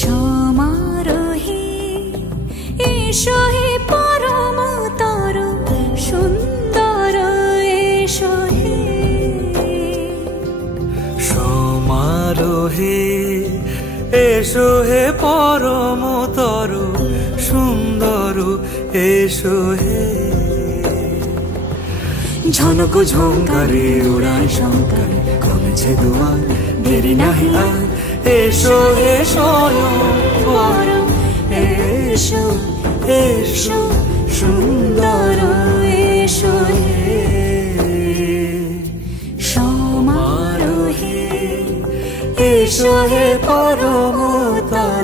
সমারোহে এসো হে পরম তর সুন্দর এসো হে। সমারোহে এসো হে পরম তর সুন্দর এসো হে। ঝনক ঝঙ্কারে উড়ায় শঙ্কর কমেছে দুয়ার দেরি নাহি আর। এসো হে স্বয়ং পরম এসো এসো সুন্দর এসো হে। সমারোহে এসো হে পরম তর